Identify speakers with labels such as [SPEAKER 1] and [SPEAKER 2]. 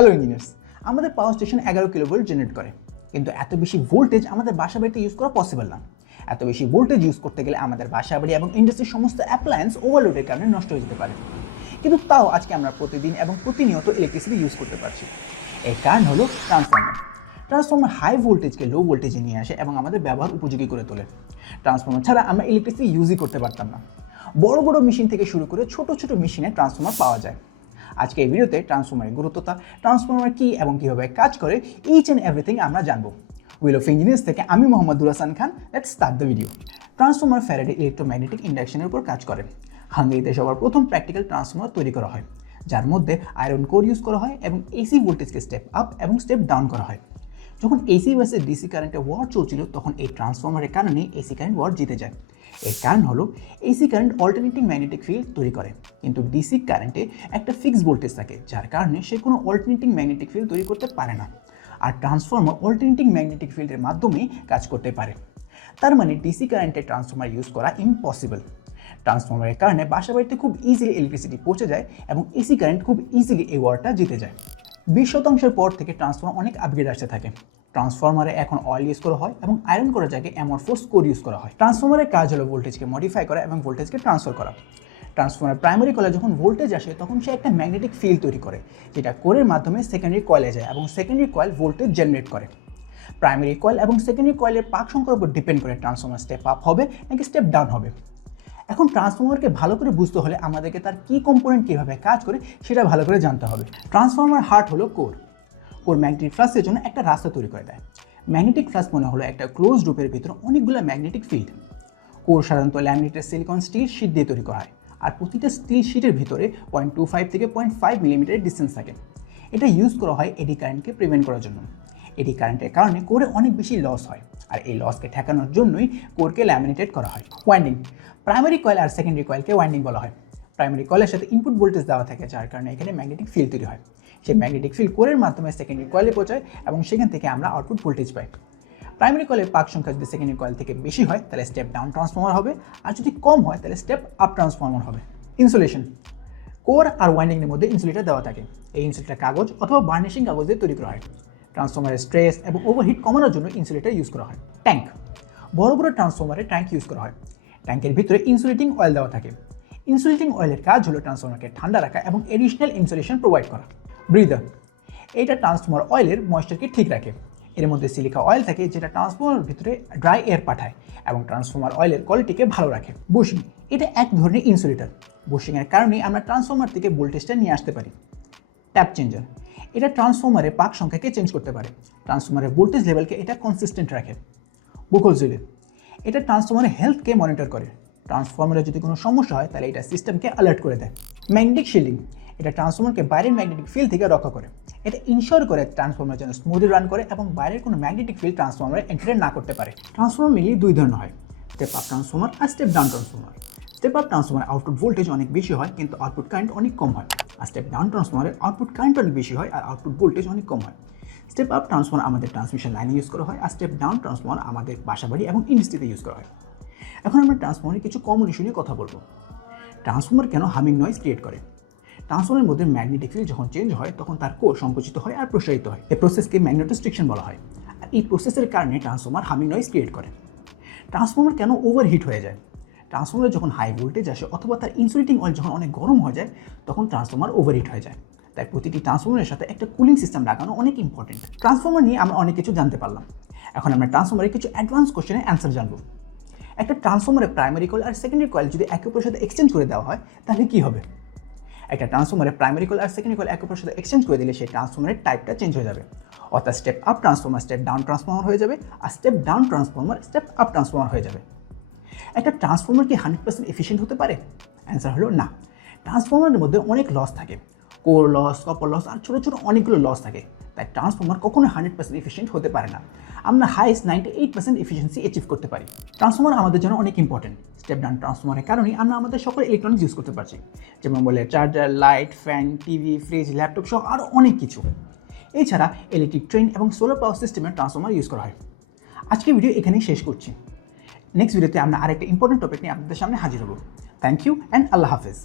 [SPEAKER 1] Hello engineers আমাদের power station এগারো kilo kilovolt generate করে। কিন্তু এত বেশি ভোল্টেজ আমাদের বাসা বাড়িতে ইউজ করা পসিবল না। এত বেশি ভোল্টেজ ইউজ করতে গেলে আমাদের বাসা বাড়ি এবং ইন্ডাস্ট্রির সমস্ত অ্যাপ্লায়েন্স ওভারলোডের কারণে নষ্ট হয়ে যেতে পারে। কিন্তু তাও আজকে আমরা প্রতিদিন এবং প্রতিনিয়ত ইলেকট্রিসিটি ইউজ করতে পারছি। এর কারণ হলো ট্রান্সফর্মার ট্রান্সফর্মার হাই ভোল্টেজকে লো ভোল্টেজে নিয়ে আসে এবং আমাদের ব্যবহার উপযোগী করে তোলে। ট্রান্সফর্মার ছাড়া আমরা ইলেকট্রিসিটি ইউজই করতে পারতাম না। বড় বড় মেশিন থেকে শুরু করে ছোট ছোট মেশিনে ট্রান্সফর্মার পাওয়া যায়। আজকে এই ভিডিওতে ট্রান্সফর্মারের গুরুত্বতা ট্রান্সফর্মার কী এবং কীভাবে কাজ করে ইচ অ্যান্ড এভরিথিং আমরা জানব। উইল অফ ইঞ্জিনিয়ার্স থেকে আমি Mohammad Durasan Khan let start the video transformer Faraday electromagnetic ইন্ডাকশনের উপর কাজ করে। হাঙ্গেরিতে সবার প্রথম প্র্যাকটিক্যাল ট্রান্সফর্মার তৈরি করা হয়, যার মধ্যে আয়রন কোর ইউজ করা হয় এবং এসি ভোল্টেজকে স্টেপ আপ এবং স্টেপ ডাউন করা হয়। যখন এসি ভার্সেস ডিসি কারেন্টে ওয়ার চলছিল, তখন এই ট্রান্সফর্মারের কারণে এসি কারেন্ট ওয়ার জিতে যায়। এর কারণ হলো AC current alternating magnetic field তৈরি করে। কিন্তু ডিসি কারেন্টে একটা ফিক্সড ভোল্টেজ থাকে, যার কারণে সে কোনো অল্টারনেটিং ম্যাগনেটিক ফিল্ড তৈরি করতে পারে না। আর ট্রান্সফর্মার অল্টারনেটিং ম্যাগনেটিক ফিল্ডের মাধ্যমে কাজ করতে পারে। তার মানে ডিসি কারেন্টে ট্রান্সফর্মার ইউজ করা ইম্পসিবল ট্রান্সফর্মারের কারণে বাসা বাড়িতে খুব ইজিলি ইলেকট্রিসিটি পৌঁছে যায় এবং এসি কারেন্ট খুব ইজিলি এই ওয়ারটা জিতে যায়। বিশ শতাংশের পর থেকে ট্রান্সফর্মার অনেক আপগ্রেড আসতে থাকে। ট্রান্সফর্মারে এখন অয়েল ইউজ করা হয় এবং আয়রন করার জায়গায় অ্যামরফোর্স কোর ইউজ করা হয়। ট্রান্সফর্মারের কাজ হলো ভোল্টেজকে মডিফাই করা এবং ভোল্টেজকে ট্রান্সফার করা। ট্রান্সফর্মার প্রাইমারি কলে যখন ভোল্টেজ আসে, তখন সে একটা ম্যাগনেটিক ফিল্ড তৈরি করে, যেটা কোরের মাধ্যমে সেকেন্ডারি কয়েলে যায় এবং সেকেন্ডারি কয়েল ভোল্টেজ জেনারেট করে। প্রাইমারি কয়েল এবং সেকেন্ডারি কয়েলের পাক সংখ্যার উপর ডিপেন্ড করে ট্রান্সফর্মার স্টেপ আপ হবে নাকি স্টেপ ডাউন হবে। এখন ট্রান্সফর্মারকে ভালো করে বুঝতে হলে আমাদেরকে তার কী কম্পোনেন্ট কীভাবে কাজ করে সেটা ভালো করে জানতে হবে। ট্রান্সফর্মার হার্ট হলো কোর কোর ম্যাগনেটিক ফ্লাক্সের জন্য একটা রাস্তা তৈরি করে দেয়। ম্যাগনেটিক ফ্লাক্স মনে হলো একটা ক্লোজ রূপের ভিতরে অনেকগুলো ম্যাগনেটিক ফিল্ড কোর সাধারণত ল্যামিনেটেড সিলিকন স্টিল শিট দিয়ে তৈরি করা হয় আর প্রতিটা স্টিল শিটের ভিতরে পয়েন্ট টু ফাইভ থেকে পয়েন্ট ফাইভ মিলিমিটারের ডিস্টেন্স থাকে। এটা ইউজ করা হয় এডি কারেন্টকে প্রিভেন্ট করার জন্য। এডি কারেন্টের কারণে কোরে অনেক বেশি লস হয়। আর এই লসকে ঠেকানোর জন্যই কোরকে ল্যামিনেটেড করা হয়। ওয়াইন্ডিং প্রাইমারি কয়েল আর সেকেন্ডারি কয়েলকে ওয়াইন্ডিং বলা হয়। প্রাইমারি কয়েলের সাথে ইনপুট ভোল্টেজ দেওয়া থাকে, যার কারণে এখানে ম্যাগনেটিক ফিল্ড তৈরি হয়। সেই ম্যাগনেটিক ফিল্ড কোরের মাধ্যমে সেকেন্ডারি কয়েলে পৌঁছায় এবং সেখান থেকে আমরা আউটপুট ভোল্টেজ পাই। প্রাইমারি কয়েলের পাক সংখ্যা যদি সেকেন্ডারি কয়েল থেকে বেশি হয়, তাহলে স্টেপ ডাউন ট্রান্সফর্মার হবে। আর যদি কম হয়, তাহলে স্টেপ আপ ট্রান্সফর্মার হবে। ইনসুলেশন কোর আর ওয়াইন্ডিংয়ের মধ্যে ইনসুলেটার দেওয়া থাকে। এই ইনসুলেটার কাগজ অথবা বার্নিশিং কাগজ দিয়ে তৈরি করা হয়। ট্রান্সফর্মারের স্ট্রেস এবং ওভারহিট কমানোর জন্য ইনসুলেটার ইউজ করা হয়। ট্যাঙ্ক বড় বড় ট্রান্সফর্মারে ট্যাঙ্ক ইউজ করা হয়। ট্যাঙ্কের ভিতরে ইনসুলেটিং অয়েল দেওয়া থাকে। ইনসুলেটিং অয়েলের কাজ হলো ট্রান্সফর্মারকে ঠান্ডা রাখা এবং এডিশনাল ইনসুলেশন প্রোভাইড করা। ব্রিদার এটা ট্রান্সফর্মার অয়েলের ময়েশ্চারকে ঠিক রাখে। এর মধ্যে সিলিকা অয়েল থাকে যেটা ট্রান্সফর্মার ভিতরে ড্রাই এয়ার পাঠায় এবং ট্রান্সফর্মার অয়েলের কোয়ালিটিকে ভালো রাখে। বুশিং এটা এক ধরনের ইনসুলেটর বুশিংয়ের কারণেই আমরা ট্রান্সফর্মার থেকে ভোল্টেজটা নিয়ে আসতে পারি। ট্যাপ চেঞ্জার এটা ট্রান্সফর্মারে পাক সংখ্যাকে চেঞ্জ করতে পারে। ট্রান্সফর্মারের ভোল্টেজ লেভেলকে এটা কনসিস্টেন্ট রাখে। বুকল জুলে এটা ট্রান্সফর্মারের হেলথকে মনিটর করে। ট্রান্সফর্মারে যদি কোনো সমস্যা হয়, তাহলে এটা সিস্টেমকে অ্যালার্ট করে দেয়। ম্যাগনেটিক শিল্ডিং এটা ট্রান্সফর্মারকে বাইরের ম্যাগনেটিক ফিল্ড থেকে রক্ষা করে। এটা ইনশোর করে ট্রান্সফর্মার যেন স্মুথলি রান করে এবং বাইরের কোনো ম্যাগনেটিক ফিল্ড ট্রান্সফর্মারে এন্টার না করতে পারে। ট্রান্সফর্মার মিলিয়ে দুই ধরনের হয়। স্টেপ আপ ট্রান্সফর্মার আর step down transformer step up transformer output voltage অনেক বেশি হয়, কিন্তু আউটপুট কারেন্ট অনেক কম হয়। আর স্টেপ ডাউন ট্রান্সফর্মারের আউটপুট কারেন্ট অনেক বেশি হয় আর আউটপুট ভোল্টেজ অনেক কম হয়। স্টেপ আপ ট্রান্সফর্মার আমাদের ট্রান্সমিশন লাইনে ইউজ করা হয় আর স্টেপ ডাউন ট্রান্সফর্মার আমাদের বাসাবাড়ি এবং ইন্ডাস্ট্রিতে ইউজ করা হয়। এখন আমরা ট্রান্সফর্মারের কিছু কমন ইস্যু নিয়ে কথা বলব। ট্রান্সফর্মার কেন হামিং নয়েজ ক্রিয়েট করে? ট্রান্সফর্মারের মধ্যে ম্যাগনেটিক ফিল্ড যখন চেঞ্জ হয়, তখন তার কোর সংকুচিত হয় আর প্রসারিত হয়। এই প্রসেসকে ম্যাগনেটোস্ট্রিকশন বলা হয়। আর এই প্রসেসের কারণে ট্রান্সফর্মার হামিং নয়েজ ক্রিয়েট করে। ট্রান্সফর্মার কেন ওভারহিট হয়ে যায়? ট্রান্সফর্মার যখন হাই ভোল্টেজ আসে অথবা তার ইনসুলেটিং অয়েল যখন অনেক গরম হয়ে যায়, তখন ট্রান্সফর্মার ওভারহিট হয়ে যায়। তাই প্রতিটি ট্রান্সফর্মারের সাথে একটা কুলিং সিস্টেম লাগানো অনেক ইম্পর্টেন্ট ট্রান্সফর্মার নিয়ে আমরা অনেক কিছু জানতে পারলাম। এখন আমরা ট্রান্সফর্মারের কিছু অ্যাডভান্স কোশ্চেনের অ্যান্সার জানব। একটা ট্রান্সফর্মারের প্রাইমারি কয়েল আর সেকেন্ডারি কয়েল যদি একে অপরের সাথে এক্সচেঞ্জ করে দেওয়া হয়, তাহলে কী হবে? একটা ট্রান্সফর্মারের প্রাইমারি কয়েল আর সেকেন্ডারি কয়েল একে অপরের সাথে এক্সচেঞ্জ করে দিলে সেই ট্রান্সফর্মারের টাইপটা চেঞ্জ হয়ে যাবে। অর্থাৎ step up transformer step down transformer হয়ে যাবে, আর step down transformer step up transformer হয়ে যাবে। একটা ট্রান্সফর্মার কি হান্ড্রেড পার্সেন্ট এফিসিয়েন্ট হতে পারে? অ্যান্সার হলো না। ট্রান্সফর্মারের মধ্যে অনেক লস থাকে। কোর লস কপার লস আর ছোটো ছোটো অনেকগুলো লস থাকে। তাই ট্রান্সফর্মার কখনো হান্ড্রেড পার্সেন্ট এফিসিয়েন্ট হতে পারে না। আমরা highest ninety eight percent efficiency achieve করতে পারি। ট্রান্সফর্মার আমাদের জন্য অনেক ইম্পর্টেন্ট স্টেপ ডাউন ট্রান্সফর্মারের কারণেই আমরা আমাদের সকল ইলেকট্রনিক্স ইউজ করতে পারছি। যেমন বলে charger light fan TV fridge laptop সহ আরও অনেক কিছু। এছাড়া ইলেকট্রিক ট্রেন এবং সোলার পাওয়ার সিস্টেমে ট্রান্সফর্মার ইউজ করা হয়। আজকে ভিডিও এখানেই শেষ করছি। নেক্সট ভিডিওতে আমরা আরেকটা ইম্পর্টেন্ট টপিক নিয়ে আপনাদের সামনে হাজির হব। থ্যাংক ইউ অ্যান্ড আল্লাহ হাফেজ